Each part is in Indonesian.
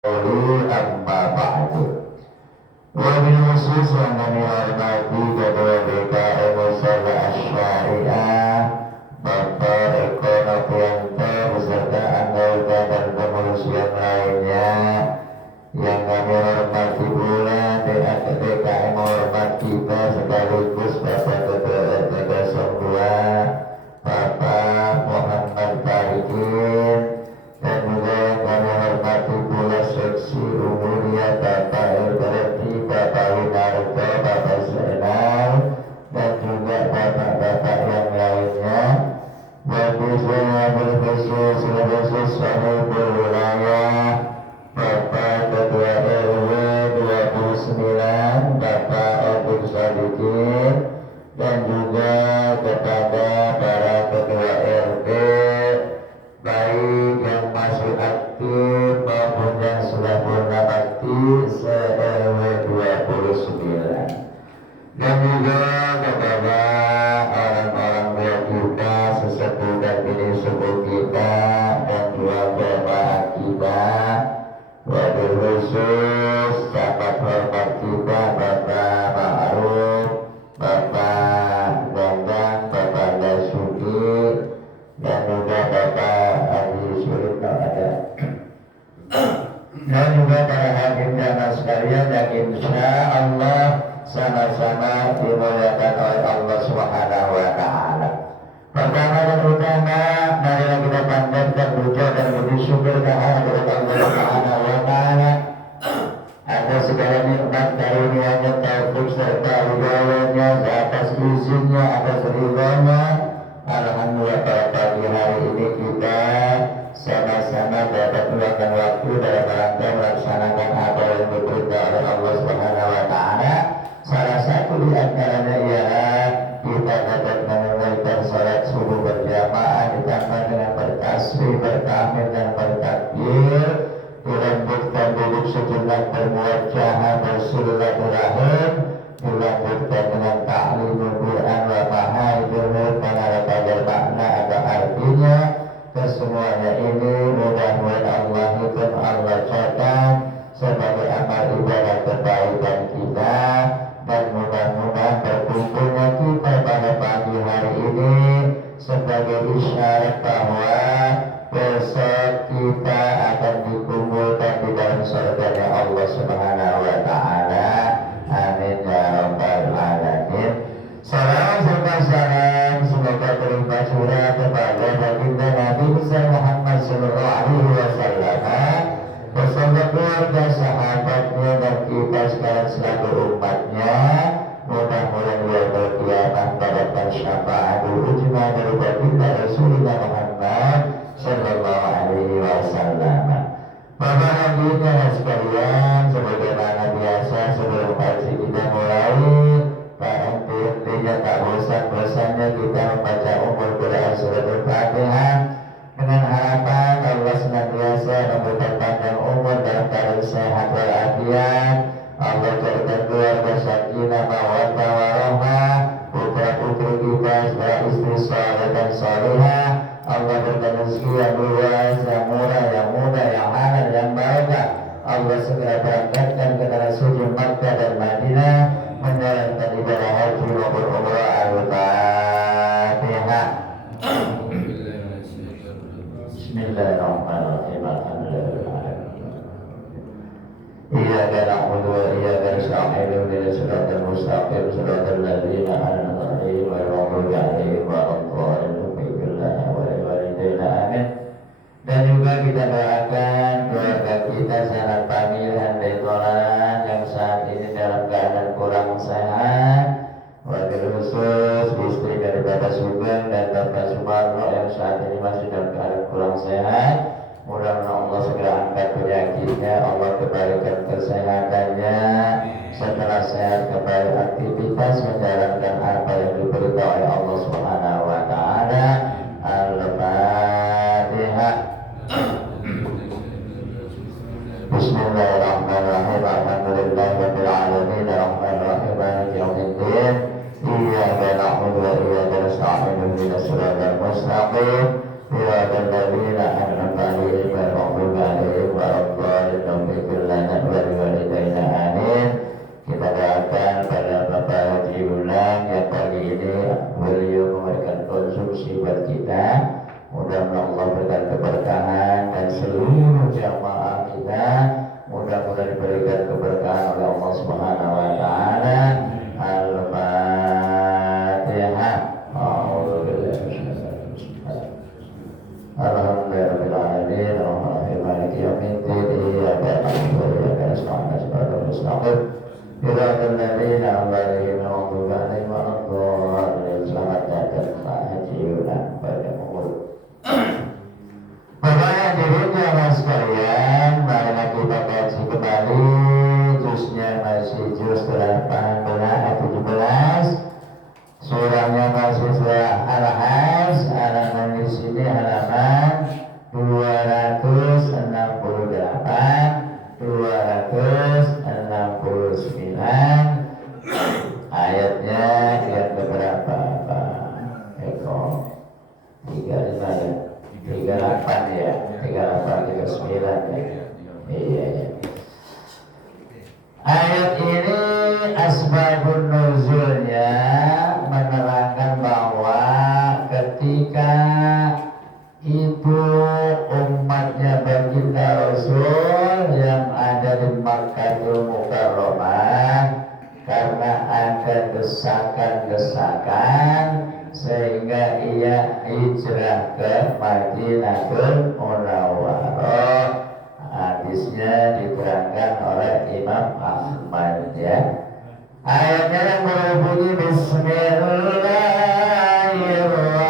amma ba'du. Wabil khusus yang kami hormati Ketua BKM Musala Asy-Syariah Bapak Eko Novianto beserta anggota dan pengurus yang lainnya. Yang kami hormati pula BKM hormat kita sekaligus Bapak Ketua RT 02 Bapak Muhammad Farikin, dan juga yang kami hormati pula seksi umurnya Bapak Elberti, Bapak Winarto, Bapak Senal, dan juga bapak-bapak yang lainnya. Wabil khusus sahibul wilayah Bapak Ketua RW 29 Bapak Abdul Sadikin, dan juga kepada para ketua RT baik yang masih aktif maupun yang sudah purna bakti se-RW 29, dan juga kepada orang-orang tua kita, sesepuh dan bini sepuh kita, dan dua bapak kita. Wabil khusus sahabat hormat kita Bapak Ma'ruf, Bapak Gandang, Bapak Dasuki, dan juga Bapak Haji Suripto ada, dan juga para hakim jamaah sekalian yang insya Allah sama-sama dimuliakan oleh Allah Subhanahu wa Ta'ala. Pertama dan utama, marilah kita panjatkan puja dan puji syukur kehadirat Allah Subhanahu wa Ta'ala atas segala nikmat karunia-Nya, taufik serta hidayah-Nya, atas izinnya, atas ridha-Nya. Alhamdulillah pada pagi hari ini kita sama-sama dapat meluangkan waktu dalam rangka melaksanakan apa yang diperintah oleh Allah Subhanahu wa Ta'ala. Salah satu di antaranya ialah kita dapat menunaikan salat subuh berjamaah ditambah dengan bertasbih, bertahmid dan bertakbir, dilanjutkan duduk sejenak bermuajahah bersilaturahim, dilanjutkan dengan ta'limul Quran wa mahaifil karena pada makna atau artinya. Kesemuanya ini mudah-mudahan Allah hukum Allah catat sebagai amal ibadah kebaikan kita, dan mudah-mudahan berkumpulnya kita pada pagi hari ini sebagai isyarat bahwa besok kita akan dikumpulkan di dalam surganya Allah Subhanahu wa Ta'ala. Amin ya rabbal alamin. Salam serta salam semoga terlimpah curah kepada baginda Nabi besar Muhammad sallallahu alaihi wasallam bersama keluarga, sahabatnya, dan kita sekarang selaku umatnya. Mudah-mudahan dia berkiamat mendapatkan syafaatul ujma dari baginda Rasulullah Muhammad sallallahu alaihi wasallam. Bapak hadirin sekalian, sebagaimana biasa sebelum kaji kita mulai, henti-hentinya tak bosan-bosannya kita membaca Ummul Quran surat Al-Fatihah dengan harapan Allah senantiasa memberikan panjang umur dalam keadaan sehat walafiat. Allah jadikan keluarga sakinah mawaddah warahmah, putra-putri kita sebagai istri saleh dan salihah. Allah berikan rezeki yang luas, yang murah, yang mudah, yang halal, yang barokah. Allah segera berangkatkan ke tanah suci Makkah dan Madinah menjalankan ibadah haji maupun umrah. Al-Fatihah. Bismillahirrahmanirrahim. Iyyaka na'budu wa iyyaka nasta'in ihdinas siratal mustaqim siratal ladzina an'amta 'alaihim ghairil maghdubi 'alaihim waladdallin. Amin. Dan juga kita doakan keluarga kita sangat panggilan Betolan yang saat ini dalam keadaan kurang sehat. Wabil khusus istri dari Bapak Sugeng dan Bapak Sumarno yang saat ini masih dalam keadaan kurang sehat. Mudah-mudahan Allah segera angkat penyakitnya, Allah kembalikan kesehatannya. Setelah sehat kembali aktivitas menjalankan apa yang diberitahu oleh Allah Subhanahu wa Ta'ala. Al-Fatihah. Bismillahirrahmanirrahim. Alhamdulillahirabbil alamin arrahmanir rahim maliki yaumiddin. Iyyaka na'budu wa iyyaka nasta'in ihdinas siratal mustaqim siratal ladzina an'amta 'alaihim ghairil maghdubi 'alaihim waladdallin. kembali jusnya masih juz 17. Surahnya masih surah Al-Hajj, halaman di sini halaman 268, 269, ayatnya yang keberapa Pak Eko? 35 ya? 38 ya? 38, 39 ya? Iya ya. Ayat ini asbabun nuzulnya menerangkan bahwa ketika itu umatnya baginda Rasul yang ada di Makkahul Mukarramah karena ada desakan-desakan sehingga ia hijrah ke Madinatul Munawwarah. Hadisnya diterangkan oleh Imam Ahmad ya. Ayatnya yang berbunyi Bismillahirrahmanirrahim.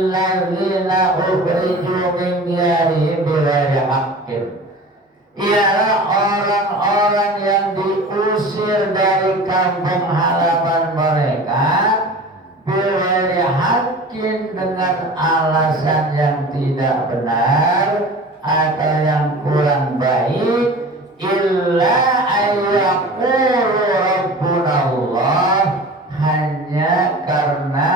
Alladzina ukhriju min diyarihim bighairi haqqin illa an ialah orang-orang yang diusir dari kampung halaman mereka bighairi haqqin, dengan alasan yang tidak benar atau yang kurang baik, illa ayyaqulu rabbuna Allah, hanya karena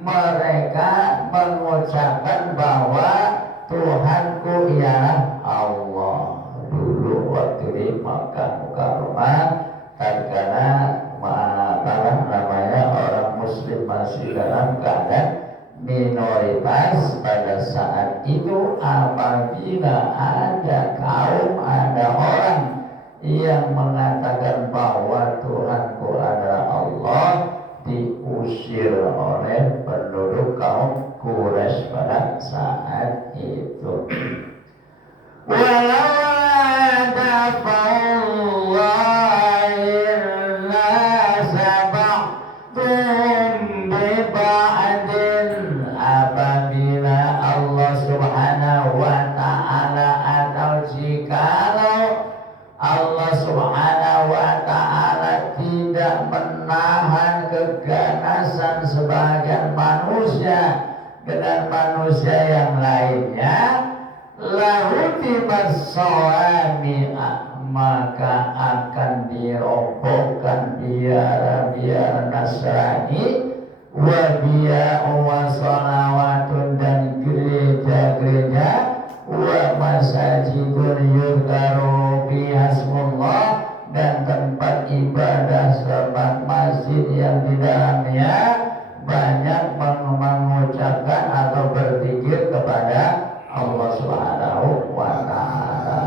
mereka mengucapkan bahwa Tuhanku ialah Allah. Dulu waktu di Makkah Mukarramah, tatkala namanya orang Muslim masih dalam keadaan minoritas, pada saat itu apabila ada kaum, ada orang yang mengatakan bahwa Tuhanku adalah Allah, diusir oleh penduduk kaum Quraisy pada saat itu. Walau apabila Allah Subhanahu wa ta'ala, atau jikalau Allah Subhanahu wa ta'ala tidak menahan keganasan sebagian manusia dengan manusia yang lainnya, lahutimas sawami'a, maka akan dirobohkan biara-biara Nasrani, wa biya'u wa salawatun, dan gereja-gereja, wa masajidun yudhkaru biha ismullah, dan tempat ibadah serta masjid yang di dalamnya banyak mengucapkan atau berzikir kepada Allah Subhanahu wa ta'ala.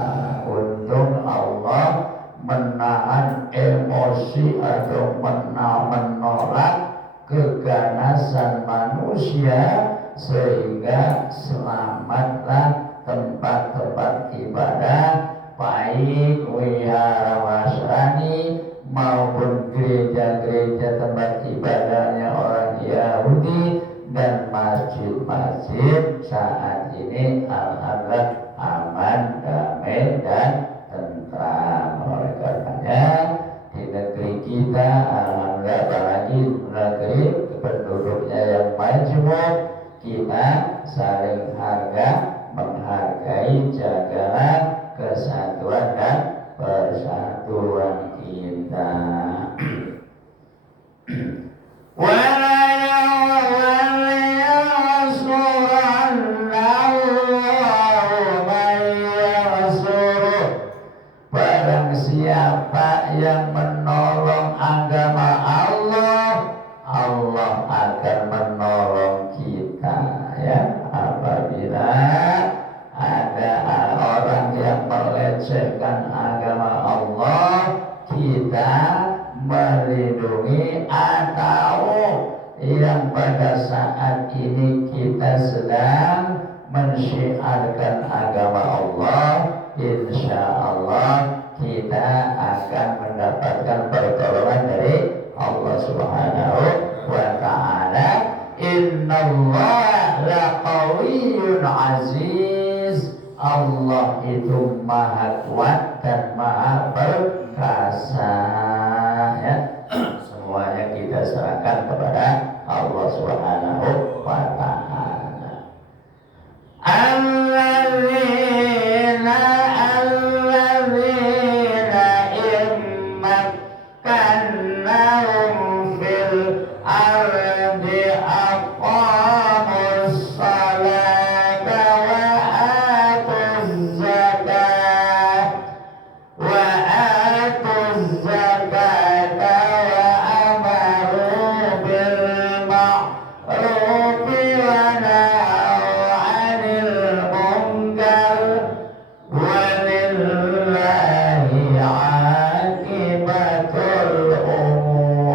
Untung Allah menahan emosi atau menolak keganasan manusia, sehingga selamatlah tempat-tempat ibadah, baik wihara Nasrani maupun gereja-gereja tempat ibadahnya orang Yahudi, dan masjid-masjid saat ini alhamdulillah aman, damai, dan tentram. Oleh karenanya di negeri kita alhamdulillah, apalagi negeri penduduknya yang majmuk, kita saling menghargai, jagalah kesatuan dan persatuan kita. Barang siapa yang menolong agama Allah, Allah akan menolong kita, ya. Apabila ada orang yang melecehkan agama Allah, kita melindungi, atau yang pada saat ini kita sedang mensyiarkan agama Allah, insya Allah kita akan mendapatkan pertolongan dari Allah Subhanahu wa ta'ala. Innallaha laqawiyyun aziz. Allah itu maha kuat dan maha perkasa, ya. Semuanya kita serahkan kepada Allah Subhanahu wa ta'ala. Alladzina immakkannahum fil ardi aqamus salata wa atuz zakata wa amaru bil ma'ruf wa nahaw 'anil munkar walillahi 'aqibatul umur.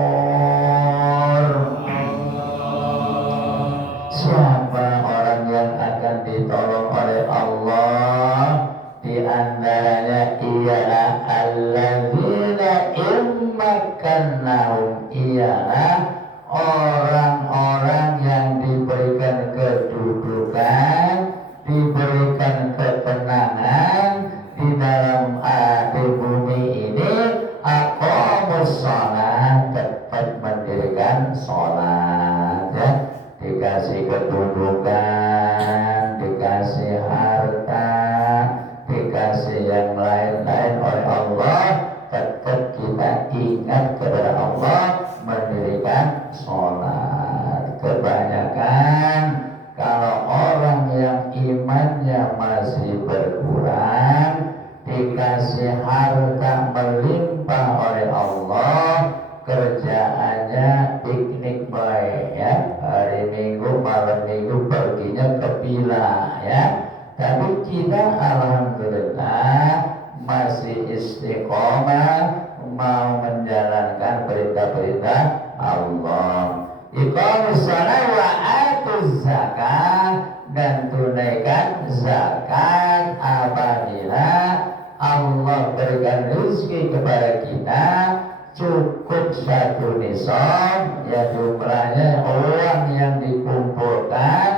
Siapa orang yang akan ditolong oleh Allah? Di antaranya ialah alladzina immakkannahum, ialah orang-orang yang diberikan kedudukan, diberikan ketenangan di dalam di bumi ini, aqamus shalah, tetap mendirikan sholat, ya. Dikasih kedudukan, dikasih harta, dikasih yang lain-lain oleh Allah, tetap kita ingat kepada Allah, mendirikan sholat. Kebanyakan kalau orang yang imannya masih berkurang, dikasih harta melimpah oleh Allah, kerjaannya piknik baik, ya. Hari Minggu, malam Minggu perginya ke villa, ya. Tapi kita alhamdulillah masih istiqomah mau menjalankan perintah-perintah Allah. Iqamus shalah wa atuz zakat, dan tunaikan zakat apabila Allah berikan rezeki kepada kita cukup satu nisab, ya, jumlahnya uang yang dikumpulkan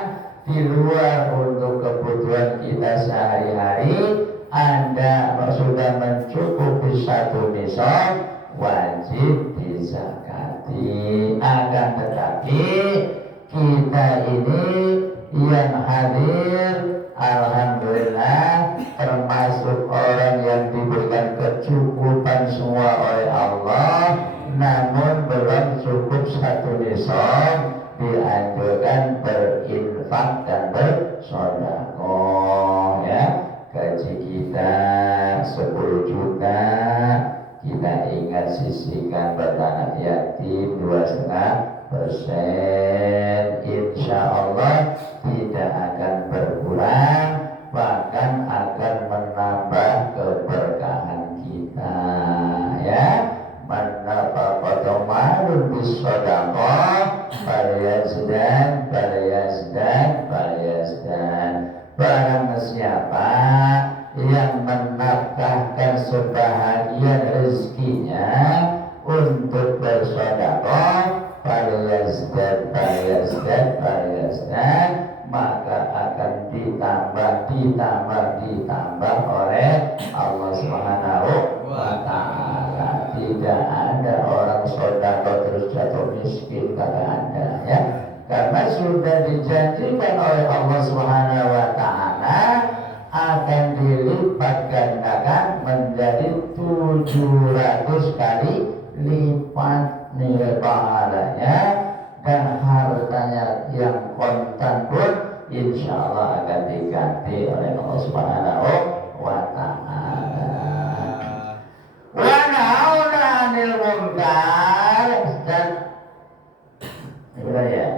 di luar untuk kebutuhan kita sehari-hari, Anda sudah mencukupi satu nisab, wajib dizakati. Akan tetapi kita ini yang hadir alhamdulillah termasuk orang yang diberikan kecukupan semua oleh Allah, namun belum cukup satu nisab, dianjurkan berinfak dan bersedekah ya. Gaji kita 10 juta, kita ingat sisihkan buat anak yatim 2,5%, insya Allah tidak akan berkurang, bahkan akan menambah keberkahan kita ya. Manafaqatu malun bisadaqah falyazdan barang siapa yang menafkahkan sebahagian rezekinya untuk bersedekah falyazdan maka akan ditambah oleh Allah Subhanahu wa ta'ala. Tidak ada orang sedekah terus jatuh miskin, kagak ada ya. Karena sudah dijanjikan oleh Allah Subhanahu wa ta'ala akan dilipat gandakan menjadi 700 kali lipat nilai pahalanya, dan hartanya yang kontan pun insya Allah akan diganti oleh Allah Subhanahu wa ta'ala. Wa na'udhu 'anil munkar dan ya.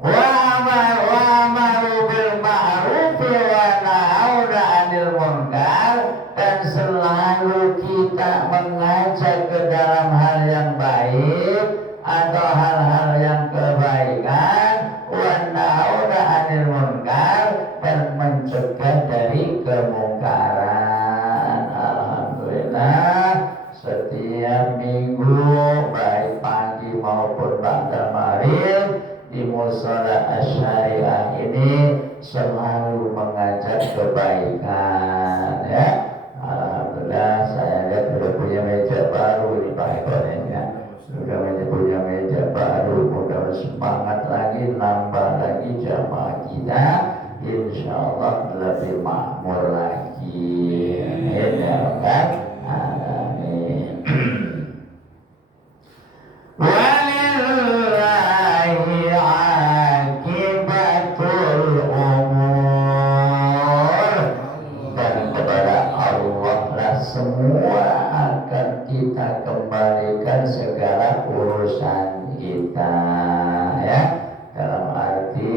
Wa amaru bil ma'ruf wa na'udhu 'anil munkar, dan selalu kita mengajak ke dalam hal yang baik atau hal-hal yang kebaikan, wa na'udhu 'anil munkar, dan mencegah dari kemungkaran. Alhamdulillah setiap minggu baik pagi maupun ba'da maghrib di mushola Asy-Syariah ini selalu mengajak kebaikan ya. Alhamdulillah saya lihat sudah punya meja baru di Pak Eko ya. Sudah punya meja baru, mudah semangat lagi, nambah lagi jamaah kita, insya Allah lebih makmur lagi. Amin ya Rabbal alamin. Walillahi akibatul umur, dan kepada Allah lah semua akan kita kembalikan segala urusan kita ya. Dalam arti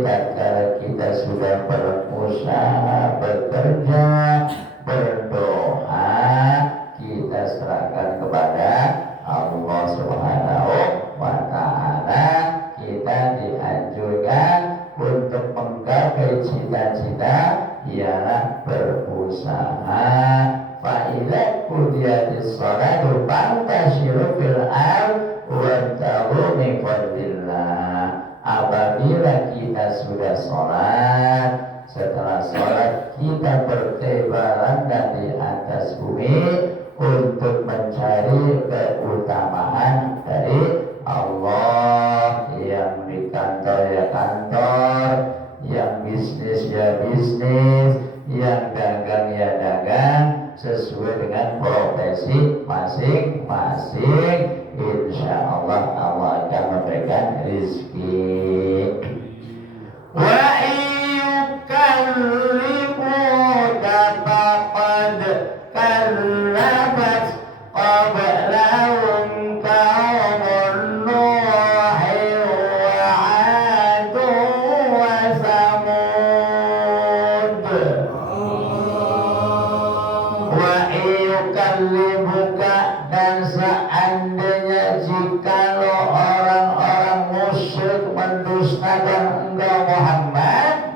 tatkala kita sudah berusaha, bekerja, berdoa, kita serahkan kepada Allah Subhanahu wa ta'ala. Kita dianjurkan untuk menggapai cita-cita ialah berusaha. Fa'ila kudiyatis sholatu fantashiru fil ardh wabtaghu min fadlillah. Apabila kita sudah sholat, setelah sholat kita bertebaran di atas bumi untuk mencari keutamaan dari Allah. Yang di kantor ya kantor, yang bisnis ya bisnis, yang dagang ya dagang, sesuai dengan profesi masing-masing. Insya Allah Allah akan memberikan rezeki. Wa yukallimu faqad karrabat qablahum qaumun Nuhin wa 'Adun wa Thamud. Wa yukallimuka, dan seandainya jikalau orang-orang musyrik mendustakan engkau Muhammad,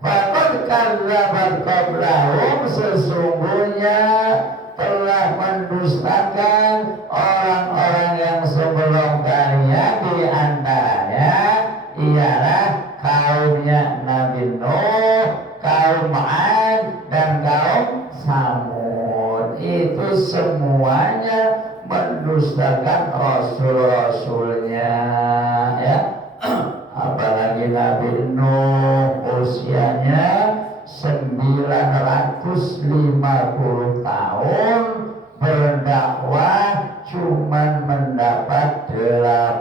faqad kadzabat qablahum, sesungguhnya telah mendustakan orang-orang yang sebelum kalian, di antaranya ialah kaumnya Nabi Nuh, kaum 'Ad, dan kaum Tsamud. Itu semuanya mendustakan rasul-rasulnya ya. Apalagi Nabi Nuh usianya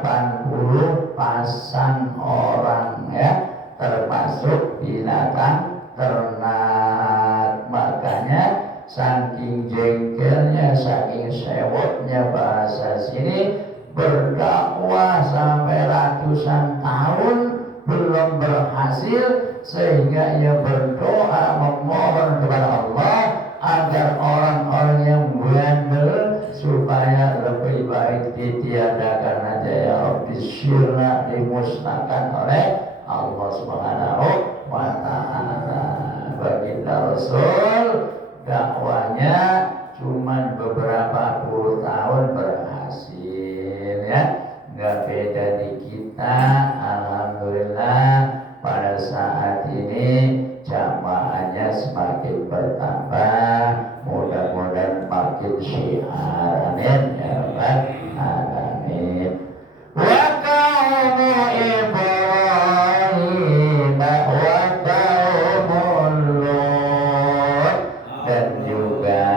80 pasang orang ya, termasuk binatang ternak. Makanya saking jengkelnya, saking sewotnya bahasa sini, berdakwah sampai ratusan tahun belum berhasil, sehingga ia berdoa memohon kepada Allah agar orang-orang yang bandel supaya lebih baik ditiadakan aja ya Rabbi, syirna dimusnahkan oleh Allah Subhanahu wa ta'ala. Baginda Rasul dakwanya cuman beberapa puluh tahun berhasil ya, nggak beda di kita. Alhamdulillah pada saat ini jamaahnya semakin bertambah, mudah-mudahan makin syiar, amin ya rabbal alamin. Wa qaumu Ibrahim wa qaumul Lut, dan juga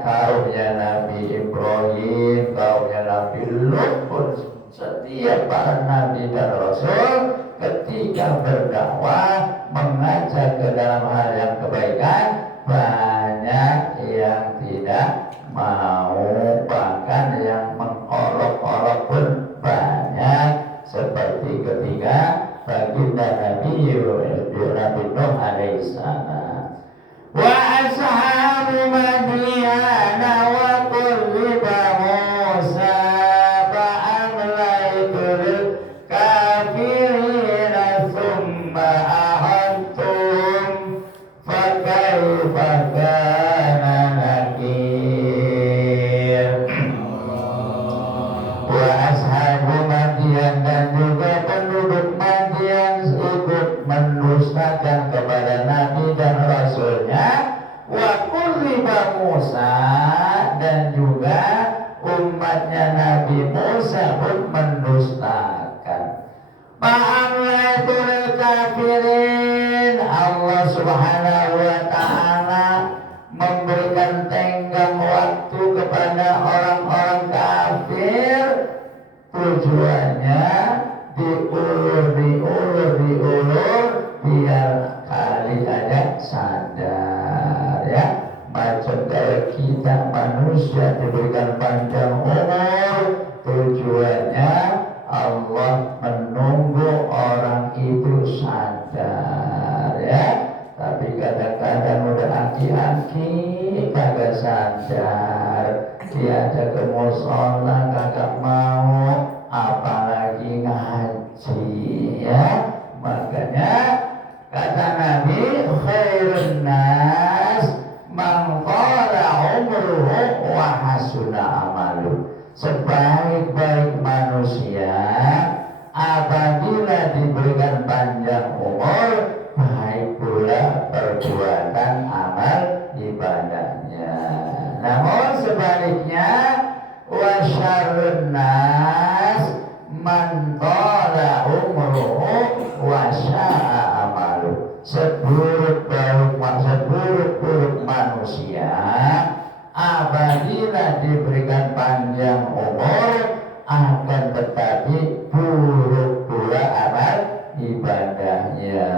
kaumnya Nabi Ibrahim, kaumnya Nabi Lut pun setiap para nabi dan rasul ketika berdakwah mengajak ke dalam hal yang kebaikan, banyak yang tidak mau, bahkan yang mengolok-olok pun banyak, seperti ketika baginda Nabi Nuh alaihissalam. Wa ashabu Madyana wa kulliba Musa fa'amlaytul kafirin thumma ahadtum fakaifa kana nakir. Wa ashabu Madyan, dan juga penduduk Madyan ikut mendustakan kepada Nabi dan Rasulnya. Wa kulliba Musa, dan juga umatnya Nabi Musa pun mendustakan. Fa'amlaytul kafirin, Allah Subhanahu wa ta'ala memberikan tenggang waktu kepada orang-orang kafir. Tujuannya diulur biar kali aja sadar ya. Macam kayak kita manusia diberikan panjang umur, tujuannya Allah menunggu orang itu sadar ya. Tapi kadang-kadang udah aki-aki kagak sadar, diajak ke musola kagak mau, apalagi ngaji ya. Makanya kata Nabi, khairun nas man qala umruhu wa hasuna amalu. Sebaik-baik manusia apabila diberikan panjang umur, baik pula perbuatan amal ibadahnya. Namun sebaliknya, wa syarrun nas man qala umruhu wa sya'a amalu. Seburuk-buruk manusia apabila diberikan panjang umur, akan tetapi buruk pula amal ibadahnya.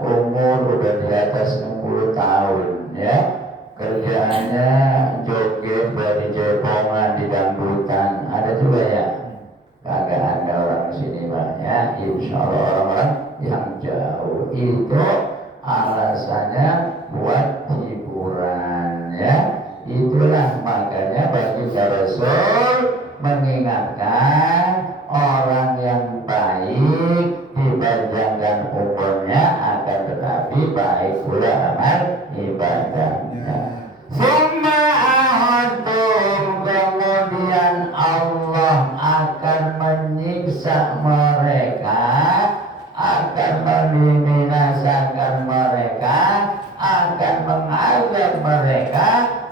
Umur udah di atas 60 tahun ya, kerjaannya joget dari jaipongan di dangdutan. Ada juga ya? Kagak ada orang sini banyak. Insya Allah orang-orang yang jauh itu alasannya buat hiburan ya. Itulah makanya bagi Rasul mengingatkan orang yang baik dipanjangkan umurnya, akan tetapi baik pula amal ibadahnya. Summa ahadum, kemudian Allah akan menyiksa mereka, akan membinasakan mereka, akan mengazab mereka.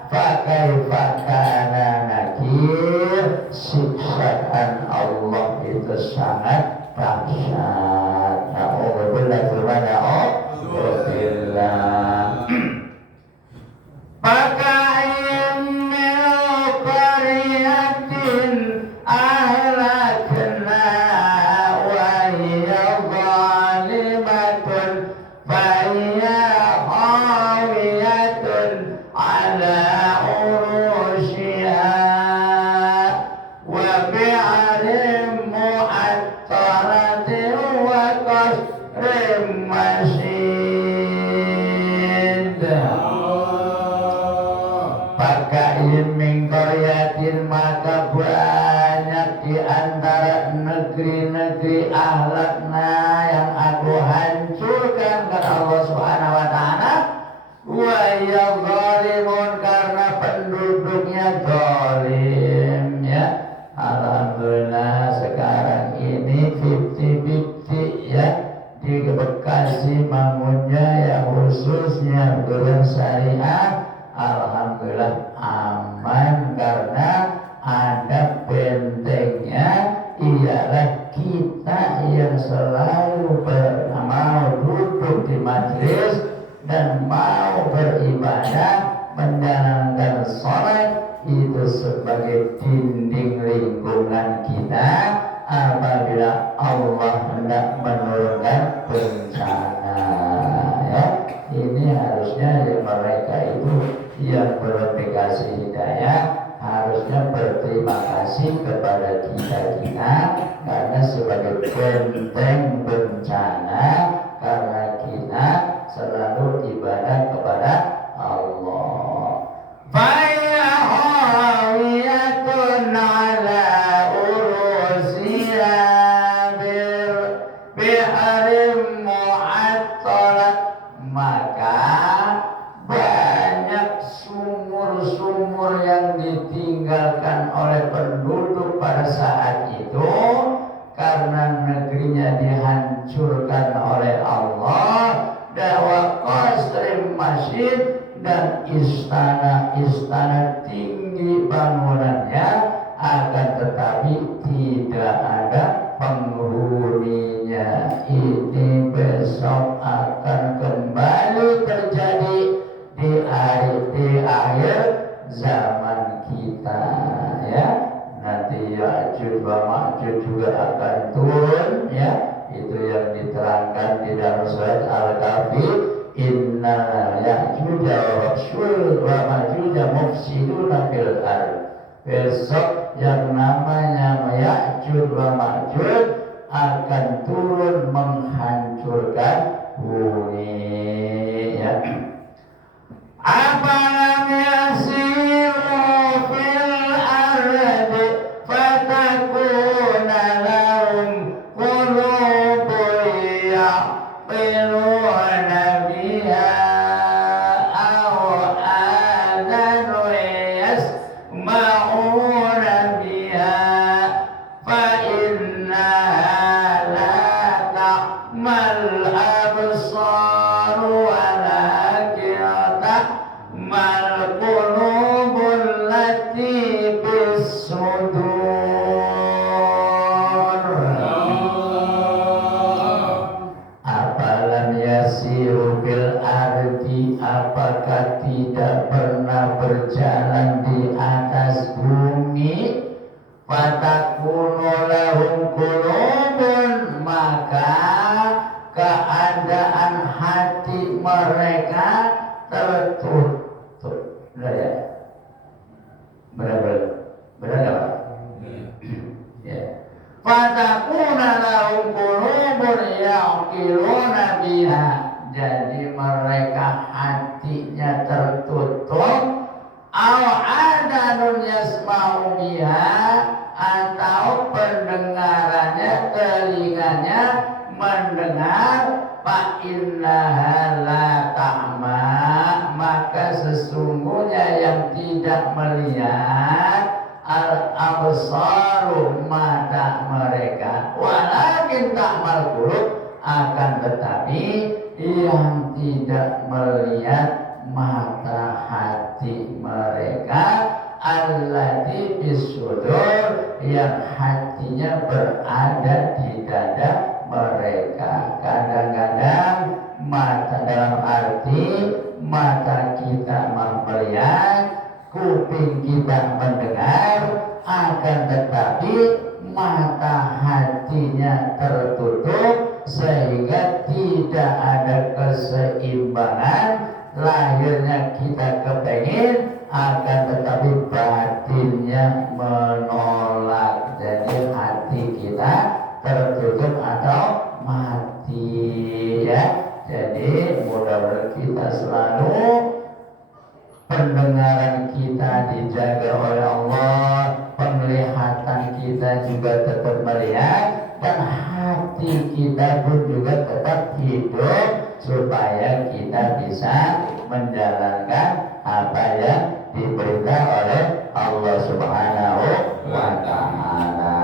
Fakaifa kana nakir, siksaan Allah itu sangat dahsyat. Na'udzubillah subhanahu. Pakaian min qaryatin ahlakna antara negeri-negeri ahlakna yang aku hancurkan karena Allah Subhanahu wa taala, wa ya zalimun karena penduduknya zalim ya. Alhamdulillah sekarang ini 50-50 ya di Bekasi Mangunnya ya, khususnya Gurun Syariah. Alhamdulillah aman karena ada bentengnya, ialah kita yang selalu mau duduk di majelis dan mau beribadah menjalankan sholat itu sebagai dinding lingkungan kita apabila Allah hendak menurunkan bencana ya. Ini harusnya ya mereka itu yang belum dikasih hidayah harusnya berterima kasih kepada kita karena sebagai benteng bencana, karena kita selalu ibadah kepada Allah. Fayahawiyatun ala urusiya biharim mu'attalat, maka banyak sumur-sumur yang ditinggalkan oleh penduduk pada saat itu karena negerinya dihancurkan oleh Allah, dawa qasrim masjid dan istana-istana tinggi bangunannya, akan tetapi tidak ada penghuninya. Ini besok akan kembali terjadi di akhir zaman kita ya. Nanti Ya'juj wa Ma'juj juga akan turun ya. Itu yang diterangkan di dalam surat Al-Kahfi, inna Ya'juj wa Ma'juj mufsiduna fil ardh. Besok yang namanya Ya'juj wa Ma'juj akan turun menghancurkan bumi ya. Apalam yasiru fil ardi fatakuna lahum qulubun ya'qiluna biha aw adanun yasma'una biha fa innaha la ta'mal absar walakin mal qulubul lati bis-sudur. Apalam yasiru fil ardi, apakah tidak pernah berjalan di atas bumi, fatakunu lahum qulubun, maka keadaan hati mereka tertutup. Benar ya? Benar apa? Ya. Fatakuna lahum qulubun ya'qiluna biha, jadi mereka hatinya tertutup, aw adanun yasma'u biha, atau pendengarannya, telinganya mendengar, fa innaha la ta'ma, maka sesungguhnya yang tidak melihat, al-absaru mata mereka, walakin ta'mal qulub, akan tetapi yang tidak melihat mata hati mereka, allati bis-sudur, yang hatinya berada di dada mereka. Kadang-kadang mata dalam arti mata kita melihat, kuping kita mendengar, akan tetapi mata hatinya tertutup sehingga tidak ada keseimbangan. Lahirnya kita kepengin, akan tetapi batinnya menolak. Jadi hati kita tertutup atau mati ya. Jadi mudah-mudahan kita selalu pendengaran kita dijaga oleh Allah, penglihatan kita juga tetap melihat, dan hati kita pun juga tetap hidup supaya kita bisa menjalankan apa yang diperintah oleh Allah Subhanahu wa Ta'ala.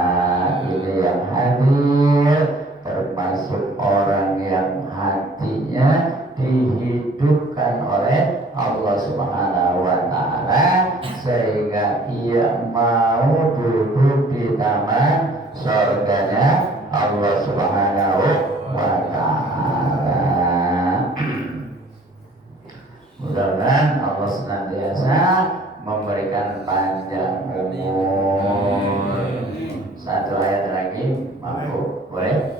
Ini yang hadir termasuk orang yang hatinya dihidupkan oleh Allah Subhanahu wa Ta'ala sehingga ia mau duduk di taman surganya Allah Subhanahu wa Ta'ala. Mudah-mudahan Allah senantiasa memberikan panjang umur. Satu ayat lagi, mampu? Boleh?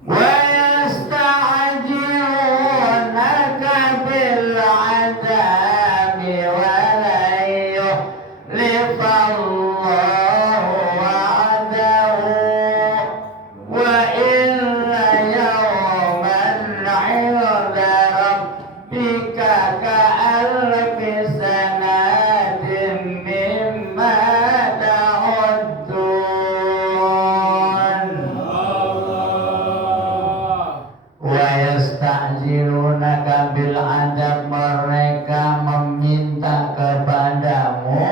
Wa yasta'jilunaka bil 'adzabi wa la yukhlifallahu wa'dahu wa inna yawman 'inda rabbika ka'alfi sanatin mimma ta'uddun. Wa yasta'jilunaka bil 'adzab, mereka meminta kepadamu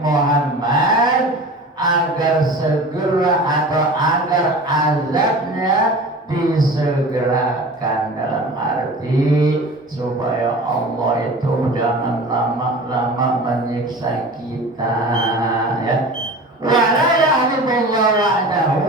Muhammad agar segera atau agar azabnya disegerakan, dalam arti supaya Allah itu jangan lama-lama menyiksa kita, ya. Wala yahlifullahu wa'dahu,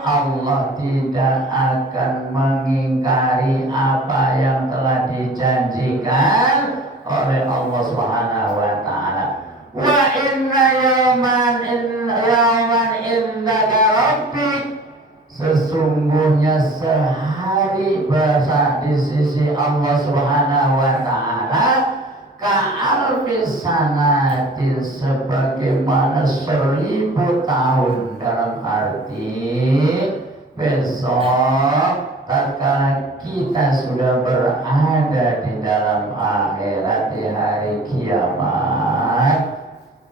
Allah tidak akan mengingkari apa yang telah dijanjikan oleh Allah Subhanahu wa Ta'ala. Wa inna yawman indaka rabbik, sesungguhnya sehari bahasa di sisi Allah Subhanahu wa Ta'ala ka'alfi sanatin, sebagaimana 1000 tahun, dalam arti besok tatkala kita sudah berada di dalam akhirat di hari kiamat,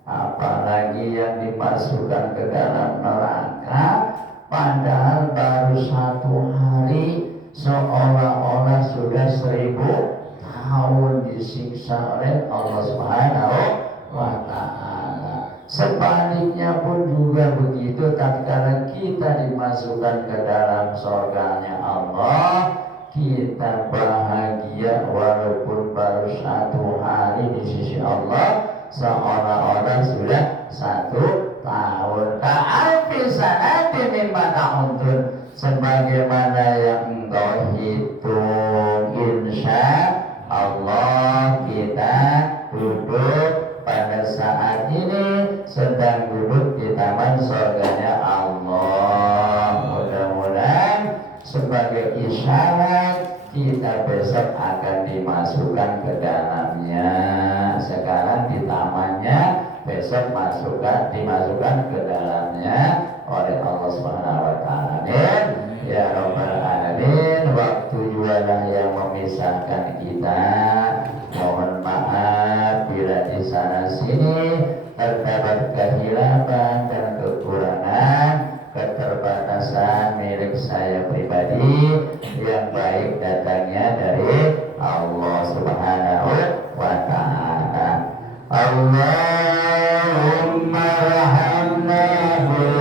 apalagi yang dimasukkan ke dalam neraka, padahal baru 1 hari seolah-olah sudah 1000 tahun disiksa oleh Allah Subhanahu wa Ta'ala. Sebaliknya pun juga begitu, tatkala kita dimasukkan ke dalam surganya Allah, kita bahagia walaupun baru 1 hari di sisi Allah, seolah-olah sudah 1 tahun. Ka'alfi sanatin mimma ta'uddun, sebagaimana yang engkau hitung, insya Allah kita duduk pada saat ini sedang duduk di taman surganya Allah. Mudah-mudahan sebagai isyarat kita besok akan dimasukkan ke dalamnya. Sekarang di tamannya, besok dimasukkan ke dalamnya oleh Allah Subhanahu wa Ta'ala. Ya Rabbal Alamin, waktu jualah yang memisahkan kita. Mohon maaf bila di sana sini terdapat kehilafan dan kekurangan, keterbatasan milik saya pribadi. Yang baik datangnya dari Allah Subhanahu wa Ta'ala. Allahumma rahamna bil